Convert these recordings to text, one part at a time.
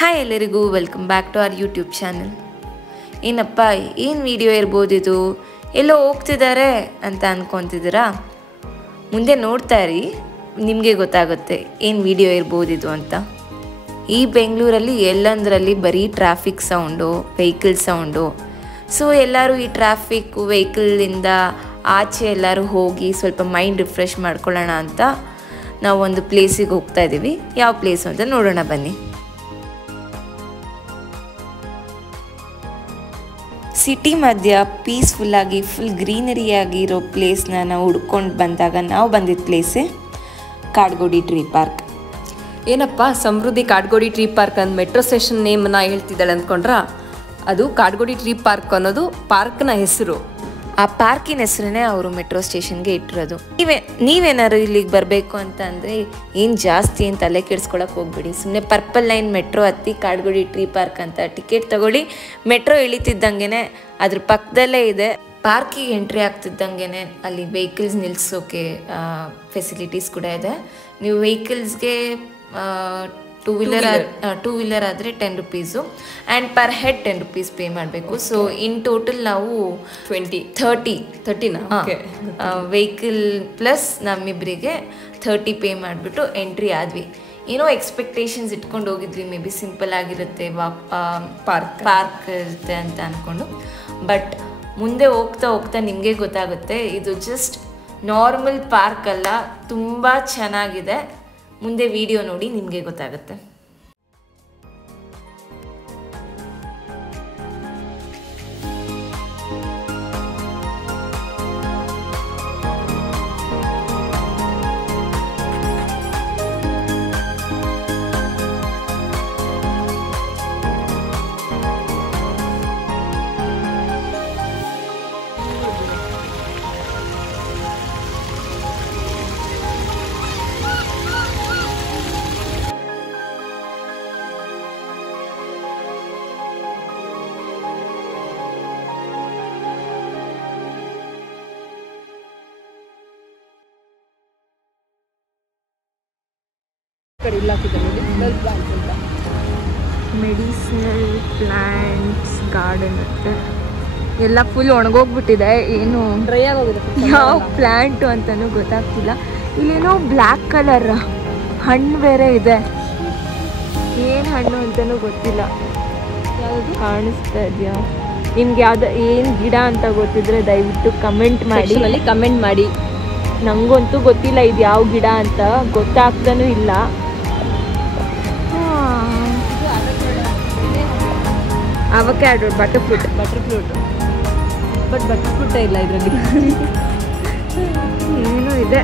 Hi ಎಲ್ಲರಿಗೂ welcome back to our YouTube channel. ಏನಪ್ಪ ಏನು ವಿಡಿಯೋ ಇರ್ಬೋದಿದು, ಎಲ್ಲೋ ಹೋಗ್ತಿದ್ದಾರೆ ಅಂತ ಅಂದ್ಕೊತಿದ್ದೀರಾ? ಮುಂದೆ ನೋಡ್ತಾ ಇರಿ, ನಿಮಗೆ ಗೊತ್ತಾಗುತ್ತೆ ಏನು ವಿಡಿಯೋ ಇರ್ಬೋದಿದು ಅಂತ. ಈ ಬೆಂಗಳೂರಲ್ಲಿ ಎಲ್ಲಂದರಲ್ಲಿ ಬರೀ traffic sound, vehicle sound. So ಎಲ್ಲರೂ ಈ ಟ್ರಾಫಿಕ್ಕು ವೆಹಿಕಲಿಂದ ಆಚೆ ಎಲ್ಲರೂ ಹೋಗಿ ಸ್ವಲ್ಪ ಮೈಂಡ್ ರಿಫ್ರೆಶ್ ಮಾಡ್ಕೊಳ್ಳೋಣ ಅಂತ ನಾವು ಒಂದು ಪ್ಲೇಸಿಗೆ ಹೋಗ್ತಾ ಇದ್ದೀವಿ. ಯಾವ ಪ್ಲೇಸು ಅಂತ ನೋಡೋಣ ಬನ್ನಿ. ಸಿಟಿ ಮಧ್ಯ ಪೀಸ್ಫುಲ್ಲಾಗಿ ಫುಲ್ ಗ್ರೀನರಿಯಾಗಿರೋ ಪ್ಲೇಸ್ನ ನಾವು ಹುಡ್ಕೊಂಡು ಬಂದಾಗ ನಾವು ಬಂದಿದ್ದ ಪ್ಲೇಸೇ ಕಾಡ್ಗೋಡಿ ಟ್ರೀ ಪಾರ್ಕ್. ಏನಪ್ಪ ಸಮೃದ್ಧಿ ಕಾಡ್ಗೋಡಿ ಟ್ರೀ ಪಾರ್ಕ್ ಅಂದ್ ಮೆಟ್ರೋ ಸ್ಟೇಷನ್ ನೇಮನ್ನ ಹೇಳ್ತಿದ್ದಾಳೆ ಅಂದ್ಕೊಂಡ್ರ? ಅದು ಕಾಡ್ಗೋಡಿ ಟ್ರೀ ಪಾರ್ಕ್ ಅನ್ನೋದು ಪಾರ್ಕ್ನ ಹೆಸರು. ಆ ಪಾರ್ಕಿನ ಹೆಸರನ್ನೇ ಅವರು ಮೆಟ್ರೋ ಸ್ಟೇಷನ್ಗೆ ಇಟ್ಟಿರೋದು. ನೀವೇನಾದ್ರು ಇಲ್ಲಿಗೆ ಬರಬೇಕು ಅಂತ ಅಂದರೆ ಏನು ಜಾಸ್ತಿ ಏನು ತಲೆ ಕೆಡಿಸ್ಕೊಳಕ್ಕೆ ಹೋಗ್ಬಿಡಿ. ಸುಮ್ಮನೆ ಪರ್ಪಲ್ ಲೈನ್ ಮೆಟ್ರೋ ಹತ್ತಿ ಕಾಡ್ಗೋಡಿ ಟ್ರೀ ಪಾರ್ಕ್ ಅಂತ ಟಿಕೆಟ್ ತಗೊಳ್ಳಿ. ಮೆಟ್ರೋ ಇಳಿತಿದ್ದಂಗೆ ಅದ್ರ ಪಕ್ಕದಲ್ಲೇ ಇದೆ. ಪಾರ್ಕಿಗೆ ಎಂಟ್ರಿ ಆಗ್ತಿದ್ದಂಗೆ ಅಲ್ಲಿ ವೆಹಿಕಲ್ಸ್ ನಿಲ್ಲಿಸೋಕೆ ಫೆಸಿಲಿಟೀಸ್ ಕೂಡ ಇದೆ. ನೀವು ವೆಹಿಕಲ್ಸ್ಗೆ ಟೂ ವೀಲರ್ ಆದರೆ 10 rupees and per head 10 rupees pay ಮಾಡಬೇಕು. ಸೊ ಇನ್ ಟೋಟಲ್ ನಾವು 30 ವೆಹಿಕಲ್ ಪ್ಲಸ್ ನಮ್ಮಿಬ್ಬರಿಗೆ 30 ಪೇ ಮಾಡಿಬಿಟ್ಟು ಎಂಟ್ರಿ ಆದ್ವಿ. ಏನೋ ಎಕ್ಸ್ಪೆಕ್ಟೇಷನ್ಸ್ ಇಟ್ಕೊಂಡು ಹೋಗಿದ್ವಿ, ಮೇ ಬಿ ಸಿಂಪಲ್ ಆಗಿರುತ್ತೆ, ಪಾರ್ಕ್ ಇರುತ್ತೆ ಅಂತ ಅಂದ್ಕೊಂಡು. ಬಟ್ ಮುಂದೆ ಹೋಗ್ತಾ ಹೋಗ್ತಾ ನಿಮಗೆ ಗೊತ್ತಾಗುತ್ತೆ ಇದು ಜಸ್ಟ್ ನಾರ್ಮಲ್ ಪಾರ್ಕ್ ಅಲ್ಲ, ತುಂಬ ಚೆನ್ನಾಗಿದೆ. ಮುಂದೆ ವಿಡಿಯೋ ನೋಡಿ ನಿಮಗೆ ಗೊತ್ತಾಗುತ್ತೆ. ಮೆಡಿಸಿನಲ್ ಪ್ಲಾಂಟ್ಸ್ ಗಾರ್ಡನ್ ಅಂತ ಎಲ್ಲ ಫುಲ್ ಒಣಗೋಗ್ಬಿಟ್ಟಿದೆ, ಏನು ಡ್ರೈ ಆಗೋಗಿದೆ. ಯಾವ ಪ್ಲಾಂಟು ಅಂತಲೂ ಗೊತ್ತಾಗ್ತಿಲ್ಲ. ಇಲ್ಲೇನೋ ಬ್ಲ್ಯಾಕ್ ಕಲರ್ ಹಣ್ಣು ಬೇರೆ ಇದೆ, ಏನು ಹಣ್ಣು ಅಂತಲೂ ಗೊತ್ತಿಲ್ಲ. ಯಾವುದು ಕಾಣಿಸ್ತಾ ಇದೆಯಾ ನಿಮ್ಗೆ? ಏನು ಗಿಡ ಅಂತ ಗೊತ್ತಿದ್ರೆ ದಯವಿಟ್ಟು ಕಮೆಂಟ್ ಮಾಡಿ. ನನಗಂತೂ ಗೊತ್ತಿಲ್ಲ ಇದು ಯಾವ ಗಿಡ ಅಂತ, ಗೊತ್ತಾಗ್ತಾನೂ ಇಲ್ಲ. Avocado butter fruit but butter fruit ಇಲ್ಲ ಇದರಲ್ಲಿ. ಏನೋ ಇದೆ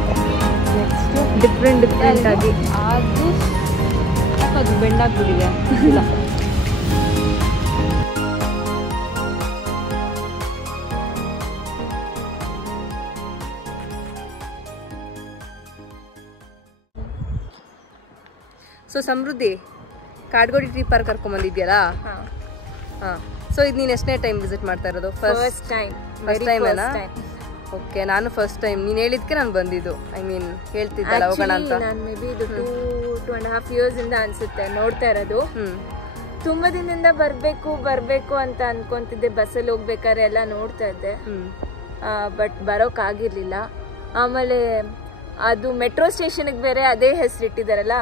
ಡಿಫ್ರೆಂಟ್ ಆಗಿ. ಅದು ಬೆಂಡಾಗ್ಬಿಟ್ಟಿದೆ. ಇಲ್ಲ so Samruddhi Kadugodi tree park ಕರ್ಕೊಂಬಂದಿದ್ಯಲ್ಲ? ಹಾಂ. ಸೊ ಇದು ನೀನು ಎಷ್ಟನೇ ಟೈಮ್ ವಿಸಿಟ್ ಮಾಡ್ತಾ ಇರೋದು? ಫಸ್ಟ್ ಟೈಮ್ ಏನಾ? ಓಕೆ, ನಾನು ಫಸ್ಟ್ ಟೈಮ್. ನೀನು ಹೇಳಿದ್ಕೆ ನಾನು ಬಂದಿದ್ದು. ಐ ಮೀನ್ ಹೇಳ್ತಿದ್ದಲ್ಲ ಹೋಗೋಣ ಅಂತ. ನಾನು ಮೇ ಬಿ ಇದು 2.5 years ಇಂದ ಅನ್ಸುತ್ತೆ ನೋಡ್ತಾ ಇರೋದು. ತುಂಬ ದಿನದಿಂದ ಬರಬೇಕು ಅಂತ ಅನ್ಕೊಂತಿದ್ದೆ. ಬಸ್ಸಲ್ಲಿ ಹೋಗ್ಬೇಕಾದ್ರೆ ಎಲ್ಲ ನೋಡ್ತಾ ಇದ್ದೆ, ಬಟ್ ಬರೋಕ್ಕಾಗಿರ್ಲಿಲ್ಲ. ಆಮೇಲೆ ಅದು ಮೆಟ್ರೋ ಸ್ಟೇಷನ್ಗೆ ಬೇರೆ ಅದೇ ಹೆಸರು ಇಟ್ಟಿದ್ದಾರಲ್ಲ,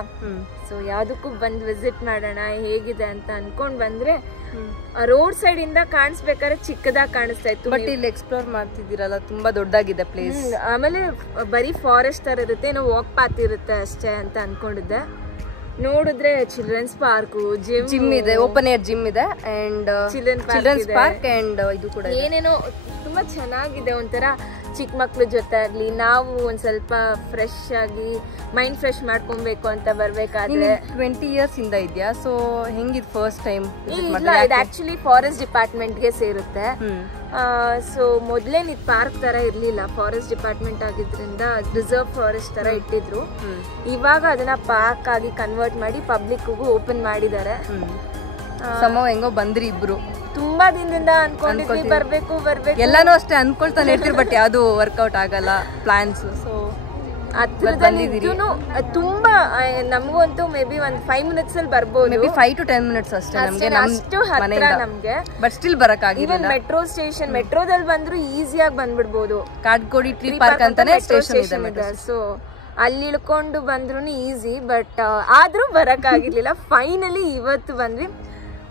ಸೊ ಯಾವುದಕ್ಕೂ ಬಂದು ವಿಸಿಟ್ ಮಾಡೋಣ ಹೇಗಿದೆ ಅಂತ ಅನ್ಕೊಂಡ್ ಬಂದ್ರೆ ರೋಡ್ ಸೈಡ್ ಇಂದ ಕಾಣಿಸ್ಬೇಕಾದ್ರೆ ಚಿಕ್ಕದಾಗಿ ಕಾಣಿಸ್ತಾ ಇತ್ತು. ಬಟ್ ಇಲ್ಲಿ ಎಕ್ಸ್ಪ್ಲೋರ್ ಮಾಡ್ತಿದ್ದೀರಲ್ಲ, ತುಂಬಾ ದೊಡ್ಡದಾಗಿದೆ ಪ್ಲೇಸ್. ಆಮೇಲೆ ಬರೀ ಫಾರೆಸ್ಟ್ ತರ ಇರುತ್ತೆ, ಏನೋ ವಾಕ್ ಪಾತ್ ಇರುತ್ತೆ ಅಷ್ಟೇ ಅಂತ ಅನ್ಕೊಂಡಿದ್ದೆ. ನೋಡಿದ್ರೆ ಚಿಲ್ಡ್ರನ್ಸ್ ಪಾರ್ಕ್, ಜಿಮ್ ಇದೆ, ಓಪನ್ ಏರ್ ಜಿಮ್ ಇದೆ, ಅಂಡ್ ಚಿಲ್ಡ್ರನ್ಸ್ ಪಾರ್ಕ್ ಅಂಡ್ ಇದು ಕೂಡ ಏನೇನೋ ತುಂಬಾ ಚೆನ್ನಾಗಿದೆ. ಒಂಥರ ಚಿಕ್ಕ ಮಕ್ಳ ಜೊತೆ ಆಗ್ಲಿ, ನಾವು ಒಂದ್ ಸ್ವಲ್ಪ ಫ್ರೆಶ್ ಆಗಿ ಮೈಂಡ್ ಫ್ರೆಶ್ ಮಾಡ್ಕೊಬೇಕು ಅಂತ ಬರ್ಬೇಕಾದ್ರೆ. 20 years ಇಂದ ಇದೆಯಾ? ಸೊ ಹೆಂಗಿದ್ ಫಸ್ಟ್ ಟೈಮ್? ಇಲ್ಲ, ಇದು ಆಕ್ಚುಲಿ ಫಾರೆಸ್ಟ್ ಡಿಪಾರ್ಟ್ಮೆಂಟ್ಗೆ ಸೇರುತ್ತೆ. ಸೊ ಮೊದ್ಲೇನ್ ಇದು ಪಾರ್ಕ್ ತರ ಇರ್ಲಿಲ್ಲ, ಫಾರೆಸ್ಟ್ ಡಿಪಾರ್ಟ್ಮೆಂಟ್ ಆಗಿದ್ರಿಂದ ರಿಸರ್ವ್ ಫಾರೆಸ್ಟ್ ತರ ಇಟ್ಟಿದ್ರು. ಇವಾಗ ಅದನ್ನ ಪಾರ್ಕ್ ಆಗಿ ಕನ್ವರ್ಟ್ ಮಾಡಿ ಪಬ್ಲಿಕ್ಗೂ ಓಪನ್ ಮಾಡಿದ್ದಾರೆ. ಹೆಂಗೋ ಬಂದ್ರಿ ಇಬ್ರು. ತುಂಬಾ ದಿನದಿಂದ ಅನ್ಕೊಂಡಿದ್ವಿ ಬರ್ಬೇಕು. ಎಲ್ಲಾನು ಅಷ್ಟೇ ಅನ್ಕೊಳ್ತಾನೆ ಇರ್ತೀರಿ, ಬಟ್ ಯಾವ್ದು ವರ್ಕೌಟ್ ಆಗಲ್ಲ ಪ್ಲಾನ್ಸ್. ಸೊ ಹತ್ರದಲ್ಲಿದ್ದೂನು ತುಂಬಾ ನಮಗಂತೂ ಮೇ ಬಿ ಒಂದು 5 minutes ಅಲ್ಲಿ ಬರ್ಬೋದು. ಮೇ ಬಿ 5 to 10 minutes ಅಷ್ಟೇ ನಮಗೆ. ಅಷ್ಟು ಹತ್ರ ನಮ್ಗೆ. ಬಟ್ ಸ್ಟಿಲ್ ಬರಕ್ಕಾಗಿಲ್ಲ. ಇವನ್ ಮೆಟ್ರೋ ಸ್ಟೇಷನ್, ಮೆಟ್ರೋದಲ್ಲಿ ಬಂದ್ರು ಈಸಿಯಾಗಿ ಬಂದ್ಬಿಡ್ಬೋದು. ಕಾಡ್ಗೋಡಿ ಟ್ರೀ ಪಾರ್ಕ್ ಅಂತಾನೆ ಸ್ಟೇಷನ್ ಇದೆ. ಸೊ ಅಲ್ಲಿ ಇಳ್ಕೊಂಡು ಬಂದ್ರು ಈಸಿ. ಬಟ್ ಆದ್ರೂ ಬರಕ್ ಆಗಿರ್ಲಿಲ್ಲ. ಫೈನಲಿ ಇವತ್ತು ಬಂದ್ವಿ.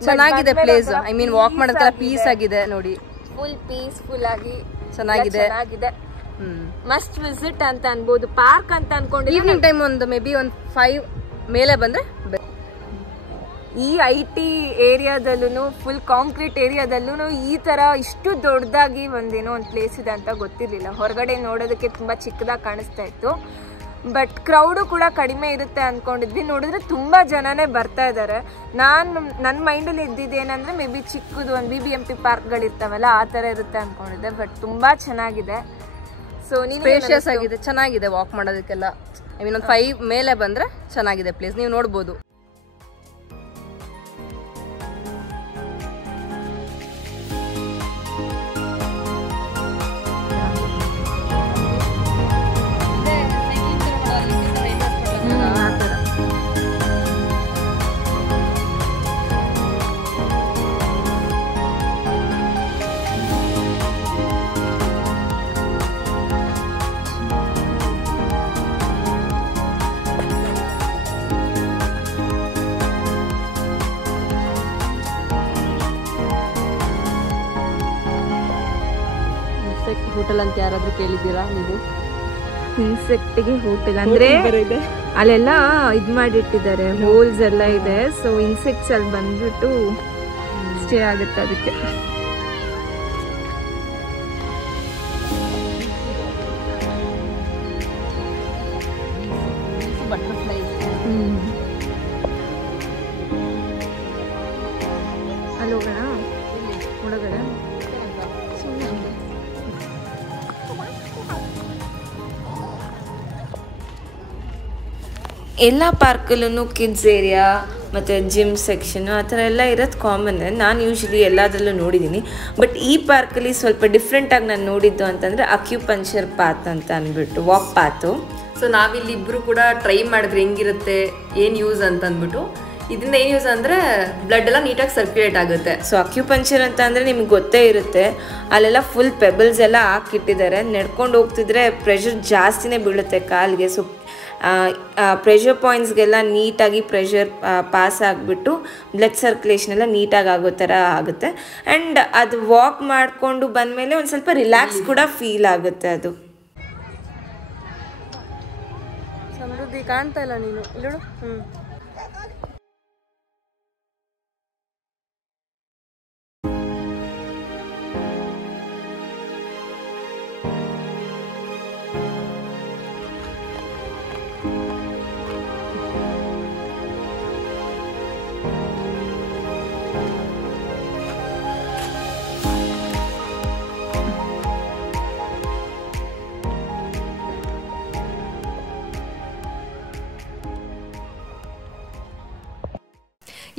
ಚೆನ್ನಾಗಿದೆ ಪ್ಲೇಸ್. ಐ ಮೀನ್ ವಾಕ್ ಮಾಡೋದಕ್ಕೆಲ್ಲ ಪೀಸ್ ಆಗಿದೆ ನೋಡಿ. ಫುಲ್ ಪೀಸ್ಫುಲ್ ಆಗಿ ಚೆನ್ನಾಗಿದೆ. ಮಸ್ಟ್ ವಿಸಿಟ್ ಅಂತ ಅನ್ಬೋದು. ಪಾರ್ಕ್ ಅಂತ ಅನ್ಕೊಂಡಿದ್ದೆ. ಈವ್ನಿಂಗ್ ಟೈಮ್ ಒಂದು ಮೇ ಬಿ ಒಂದು 5 ಮೇಲೆ ಬಂದ್ರೆ. ಈ IT ಏರಿಯಾದಲ್ಲೂ ಫುಲ್ ಕಾಂಕ್ರೀಟ್ ಏರಿಯಾದಲ್ಲೂ ಈ ತರ ಇಷ್ಟು ದೊಡ್ಡದಾಗಿ ಒಂದೇನೋ ಒಂದು ಪ್ಲೇಸ್ ಇದೆ ಅಂತ ಗೊತ್ತಿರ್ಲಿಲ್ಲ. ಹೊರಗಡೆ ನೋಡೋದಕ್ಕೆ ತುಂಬಾ ಚಿಕ್ಕದಾಗಿ ಕಾಣಿಸ್ತಾ ಇತ್ತು. ಬಟ್ ಕ್ರೌಡು ಕೂಡ ಕಡಿಮೆ ಇರುತ್ತೆ ಅನ್ಕೊಂಡಿದ್ವಿ. ನೋಡಿದ್ರೆ ತುಂಬಾ ಜನನೇ ಬರ್ತಾ ಇದ್ದಾರೆ. ನನ್ನ ಮೈಂಡಲ್ಲಿ ಇದ್ದಿದ್ದೇನಂದ್ರೆ ಮೇ ಬಿ ಚಿಕ್ಕದು ಒಂದು BBMP ಪಾರ್ಕ್ಗಳಿರ್ತಾವಲ್ಲ ಆ ಥರ ಇರುತ್ತೆ ಅನ್ಕೊಂಡಿದ್ದೆ. ಬಟ್ ತುಂಬಾ ಚೆನ್ನಾಗಿದೆ. ಸೊ ಸ್ಪೇಷಿಯಸ್ ಆಗಿದೆ, ಚೆನ್ನಾಗಿದೆ ವಾಕ್ ಮಾಡೋದಕ್ಕೆಲ್ಲ. ಐ ಮೀನ್ ಒಂದು 5 ಮೇಲೆ ಬಂದ್ರೆ ಚೆನ್ನಾಗಿದೆ ಪ್ಲೇಸ್, ನೀವು ನೋಡ್ಬೋದು. ಹೋಟೆಲ್ ಅಂತ ಯಾರಾದ್ರೂ ಕೇಳಿದ್ದೀರಾ ನೀವು? ಇನ್ಸೆಕ್ಟ್ಗೆ ಹೋಟೆಲ್ ಅಂದ್ರೆ ಅಲ್ಲೆಲ್ಲ ಇದ್ ಮಾಡಿಟ್ಟಿದ್ದಾರೆ, ಹೋಲ್ಸ್ ಎಲ್ಲ ಇದೆ. ಸೊ ಇನ್ಸೆಕ್ಟ್ಸ್ ಅಲ್ಲಿ ಬಂದ್ಬಿಟ್ಟು ಸ್ಟೇ ಆಗುತ್ತೆ. ಅದಕ್ಕೆ ಬಟರ್ಫ್ಲೈ. ಅಲ್ಲಿ ಹೋಗೋಣ ಒಳಗಡೆ. ಎಲ್ಲ ಪಾರ್ಕಲ್ಲೂ ಕಿಡ್ಸ್ ಏರಿಯಾ ಮತ್ತು ಜಿಮ್ ಸೆಕ್ಷನು ಆ ಥರ ಎಲ್ಲ ಇರೋದು ಕಾಮನ್. ನಾನು ಯೂಶ್ವಲಿ ಎಲ್ಲದರಲ್ಲೂ ನೋಡಿದ್ದೀನಿ. ಬಟ್ ಈ ಪಾರ್ಕಲ್ಲಿ ಸ್ವಲ್ಪ ಡಿಫ್ರೆಂಟಾಗಿ ನಾನು ನೋಡಿದ್ದು ಅಂತಂದರೆ ಅಕ್ಯುಪಂಕ್ಚರ್ ಪಾತ್ ಅಂತ ಅಂದ್ಬಿಟ್ಟು ವಾಕ್ ಪಾತು. ಸೊ ನಾವಿಲ್ಲಿ ಇಬ್ಬರು ಕೂಡ ಟ್ರೈ ಮಾಡಿದ್ರೆ ಹೆಂಗಿರುತ್ತೆ, ಏನು ಯೂಸ್ ಅಂತ ಅಂದ್ಬಿಟ್ಟು. ಇದರಿಂದ ಏನು ಯೂಸ್ ಅಂದರೆ ಬ್ಲಡ್ ಎಲ್ಲ ನೀಟಾಗಿ ಸರ್ಕ್ಯುಲೇಟ್ ಆಗುತ್ತೆ. ಸೊ ಅಕ್ಯುಪಂಕ್ಚರ್ ಅಂತ ಅಂದರೆ ನಿಮ್ಗೆ ಗೊತ್ತೇ ಇರುತ್ತೆ. ಅಲ್ಲೆಲ್ಲ ಫುಲ್ ಪೆಬಲ್ಸ್ ಎಲ್ಲ ಹಾಕಿಟ್ಟಿದ್ದಾರೆ. ನಡ್ಕೊಂಡು ಹೋಗ್ತಿದ್ರೆ ಪ್ರೆಷರ್ ಜಾಸ್ತಿನೇ ಬೀಳುತ್ತೆ ಕಾಲಿಗೆ. ಸೊ ಪ್ರೆಷರ್ ಪಾಯಿಂಟ್ಸ್ಗೆಲ್ಲ ನೀಟಾಗಿ ಪ್ರೆಷರ್ ಪಾಸ್ ಆಗಿಬಿಟ್ಟು ಬ್ಲಡ್ ಸರ್ಕ್ಯುಲೇಷನ್ ಎಲ್ಲ ನೀಟಾಗಿ ಆಗೋ ಥರ ಆಗುತ್ತೆ. ಆ್ಯಂಡ್ ಅದು ವಾಕ್ ಮಾಡಿಕೊಂಡು ಬಂದಮೇಲೆ ಒಂದು ಸ್ವಲ್ಪ ರಿಲ್ಯಾಕ್ಸ್ ಕೂಡ ಫೀಲ್ ಆಗುತ್ತೆ. ಅದು ಸಮೃದ್ಧಿ ಕಾಣ್ತಾ ಇಲ್ಲ ನೀನು ಇಲ್ಲೋಡು.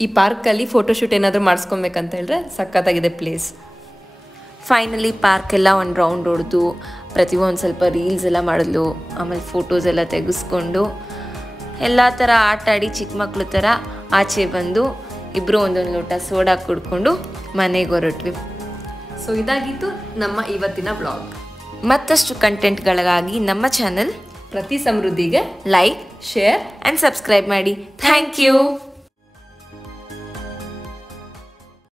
ಈ ಪಾರ್ಕಲ್ಲಿ ಫೋಟೋಶೂಟ್ ಏನಾದರೂ ಮಾಡಿಸ್ಕೊಬೇಕಂತ ಹೇಳಿದ್ರೆ ಸಖತ್ತಾಗಿದೆ ಪ್ಲೇಸ್. ಫೈನಲಿ ಪಾರ್ಕೆಲ್ಲ ಒಂದು ರೌಂಡ್ ಹೊಡೆದು ಪ್ರತಿಯೊಂದು ಸ್ವಲ್ಪ ರೀಲ್ಸ್ ಎಲ್ಲ ಮಾಡಿದ್ಲು. ಆಮೇಲೆ ಫೋಟೋಸ್ ಎಲ್ಲ ತೆಗೆಸ್ಕೊಂಡು ಎಲ್ಲ ಥರ ಆಟ ಆಡಿ ಚಿಕ್ಕ ಮಕ್ಳು ಥರ ಆಚೆ ಬಂದು ಇಬ್ಬರು ಒಂದೊಂದು ಲೋಟ ಸೋಡಾ ಕುಡ್ಕೊಂಡು ಮನೆಗೆ ಹೊರಟ್ವಿ. ಸೊ ಇದಾಗಿತ್ತು ನಮ್ಮ ಇವತ್ತಿನ ಬ್ಲಾಗ್. ಮತ್ತಷ್ಟು ಕಂಟೆಂಟ್ಗಳಿಗಾಗಿ ನಮ್ಮ ಚಾನಲ್ ಪ್ರತಿ ಸಮೃದ್ಧಿಗೆ ಲೈಕ್, ಶೇರ್ ಆ್ಯಂಡ್ ಸಬ್ಸ್ಕ್ರೈಬ್ ಮಾಡಿ. Thank you.